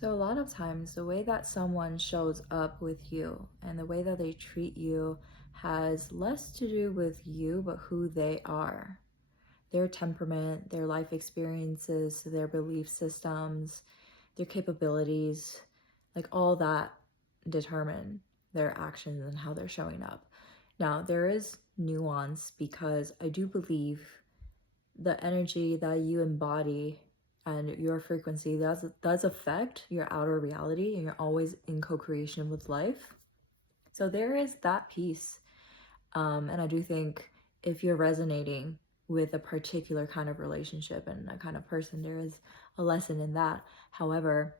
So, a lot of times, the way that someone shows up with you and the way that they treat you has less to do with you, but who they are. Their temperament, their life experiences, their belief systems, their capabilities, like all that determine their actions and how they're showing up. Now, there is nuance because I do believe the energy that you embody and your frequency does affect your outer reality, and you're always in co-creation with life. So there is that piece. And I do think if you're resonating with a particular kind of relationship and a kind of person, there is a lesson in that. However,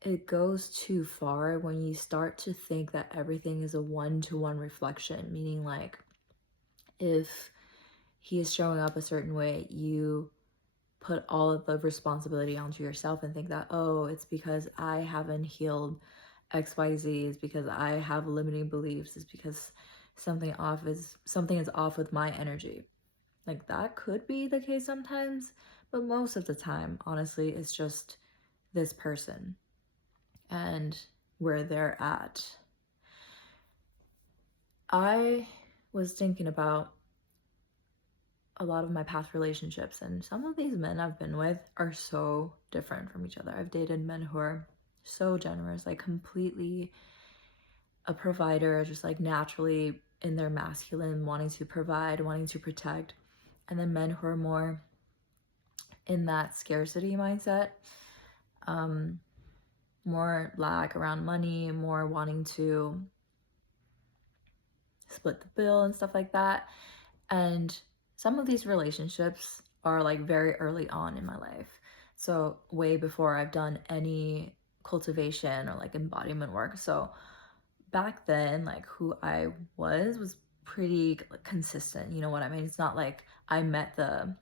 it goes too far when you start to think that everything is a one-to-one reflection, meaning like if he is showing up a certain way, you put all of the responsibility onto yourself and think that, oh, it's because I haven't healed XYZ, it's because I have limiting beliefs, it's because something is off with my energy. Like that could be the case sometimes, but most of the time, honestly, it's just this person and where they're at. I was thinking about a lot of my past relationships, and some of these men I've been with are so different from each other. I've dated men who are so generous, like completely a provider, just like naturally in their masculine, wanting to provide, wanting to protect, and then men who are more in that scarcity mindset, um, more lack around money, more wanting to split the bill and stuff like that. And some of these relationships are like very early on in my life. So way before I've done any cultivation or like embodiment work. So back then, like who I was pretty consistent. You know what I mean? It's not like I met the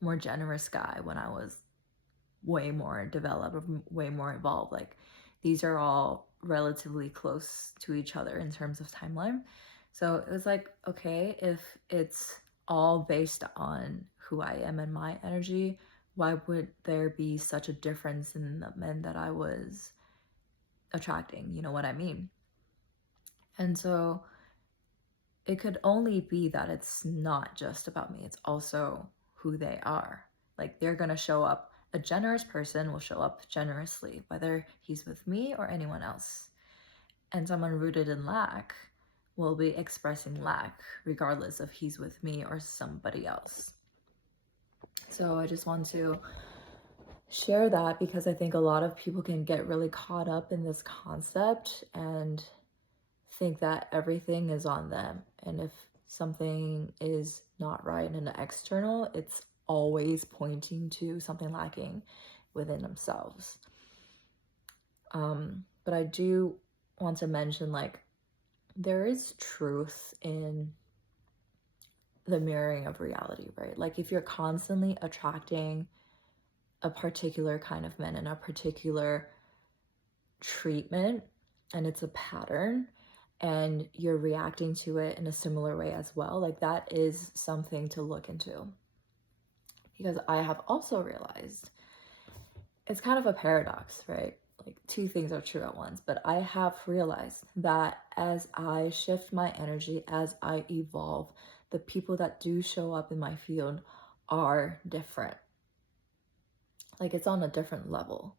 more generous guy when I was way more developed or way more evolved. Like these are all relatively close to each other in terms of timeline. So it was like, okay, if it's all based on who I am and my energy, why would there be such a difference in the men that I was attracting? You know what I mean? And so it could only be that it's not just about me, it's also who they are. Like they're going to show up. A generous person will show up generously, whether he's with me or anyone else. And someone rooted in lack will be expressing lack, regardless if he's with me or somebody else. So I just want to share that because I think a lot of people can get really caught up in this concept and think that everything is on them. And if something is not right in the external, it's always pointing to something lacking within themselves. But I do want to mention like there is truth in the mirroring of reality, right? Like if you're constantly attracting a particular kind of men and a particular treatment and it's a pattern and you're reacting to it in a similar way as well, like that is something to look into. Because I have also realized it's kind of a paradox, right? Like two things are true at once, but I have realized that as I shift my energy, as I evolve, the people that do show up in my field are different. Like it's on a different level.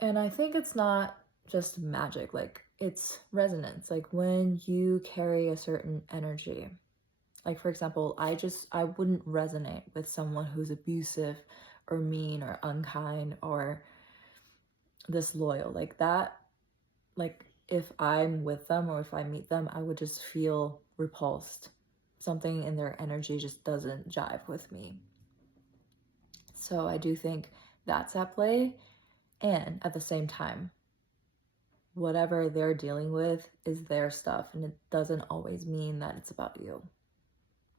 And I think it's not just magic, like it's resonance. Like when you carry a certain energy, like for example, I wouldn't resonate with someone who's abusive or mean or unkind or disloyal like that. Like if I'm with them or if I meet them, I would just feel repulsed. Something in their energy just doesn't jive with me. So I do think that's at play. And at the same time, whatever they're dealing with is their stuff, and it doesn't always mean that it's about you.